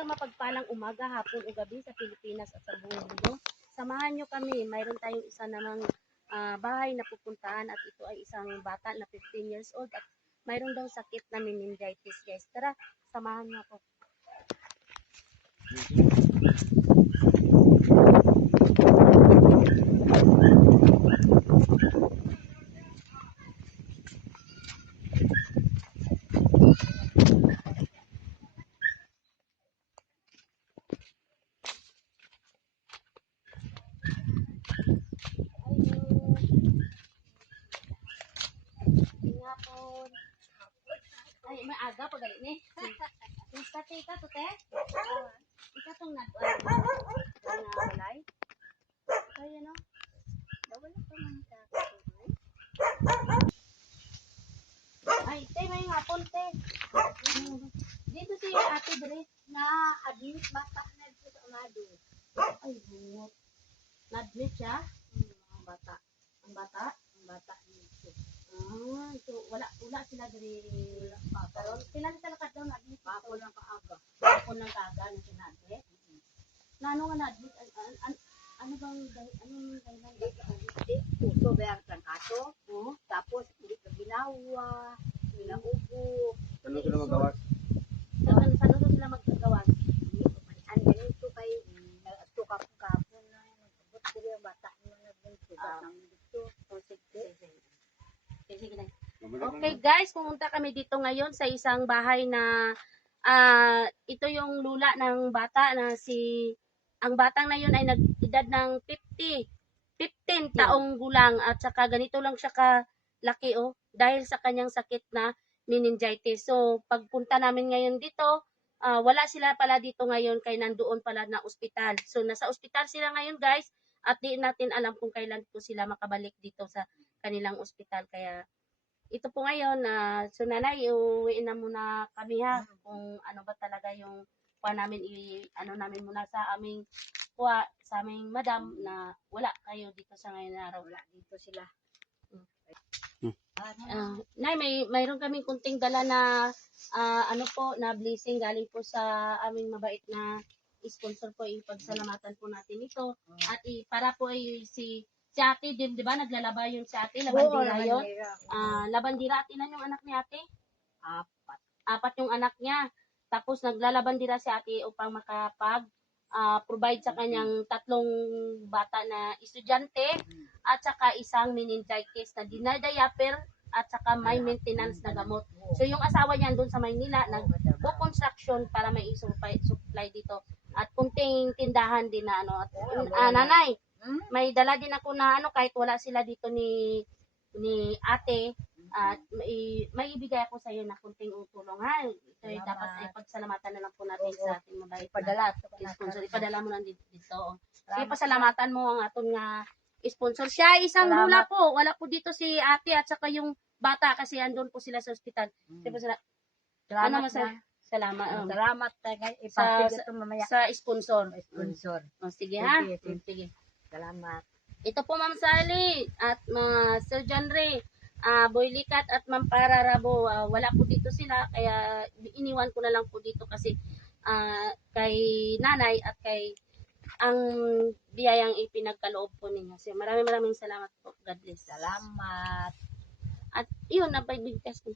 isang mapagpalang umaga, hapon o gabi sa Pilipinas at sa buong mundo. Samahan nyo kami, mayroon tayong isa namang bahay na pupuntahan at ito ay isang bata na 15 years old at mayroon daw sakit na meningitis, guys. Tara, samahan nyo ako. Ay, may aga pa galit ni. Pati ka to, te? Ika tong balay? Ay, ano? Bawal ako ng ay, te, may hapon, te. Dito si ate Dre. Na-admit bata na dito sa Amado. Ay, bungot. Na-admit siya? Ang bata. Ang bata? Ang bata dito. So wala sila diri. Karon sila sa lakad daw na-admit. Bapo lang kaaga. Bapo ng kaga na sinabi. Nano nga na-admit? Ano bang dahilan? Puso ba ang trangkaso? Oo. Tapos hindi ka ginawa. Ginaubo. Ano sila magawas? Saan sila magagawa? Ang ganito kay tukap-kapon na. Nagkabot ko yung bata mo nagbunso. Dito. Sige na. Okay guys, pumunta kami dito ngayon sa isang bahay na ito yung lula ng bata na ang batang na yun ay nag-edad ng 15 taong gulang at saka ganito lang siya kalaki dahil sa kanyang sakit na meningitis. So pagpunta namin ngayon dito, wala sila pala dito ngayon kay nandoon pala na ospital. So nasa ospital sila ngayon guys at di natin alam kung kailan po sila makabalik dito sa kanilang ospital. Kaya ito po ngayon, so nanay, uuwiin na muna kami ha, kung ano ba talaga yung kuha namin, ano namin muna sa aming madam na wala kayo dito sa ngayon na araw. Wala dito sila. Nay, mayroon kaming kunting dala na ano po, na blessing galing po sa aming mabait na sponsor po, ipagsalamatan po natin ito. At para po ay si ate, di ba naglalaba yun si ate, labandira yun. Labandira, ilan yung anak ni ate? 4 yung anak niya. Tapos naglalabandira si ate upang provide sa kanyang 3 bata na estudyante at saka isang meningitis na dinadayaper at saka may maintenance na gamot. So yung asawa niya doon sa Maynila nag-construction para may supply dito at kunting tindahan din na ano. At nanay, may dala din ako na ano kahit wala sila dito ni ate at may ibigay ako sa iyo na kunting tulong ha. Ito ay dapat ay pagsalamatan na lang po natin sa ating mabait na sponsor. Ipadala mo lang dito. Sige, pasalamatan mo ang aton nga sponsor. Siya isang lula po. Wala po dito si ate at saka yung bata kasi andun po sila sa ospital. Salamat. Salamat Sa sponsor. Sige ha. Sige. Salamat. Ito po Ma'am Sally at Sir John Ray, Boy Likat at Ma'am Para Rabo, wala po dito sila kaya iniwan ko na lang po dito kasi kay nanay at kay ang biyayang ipinagkaloob po ninyo. So, maraming salamat po. God bless. Salamat. At yun, napagbigkas ko.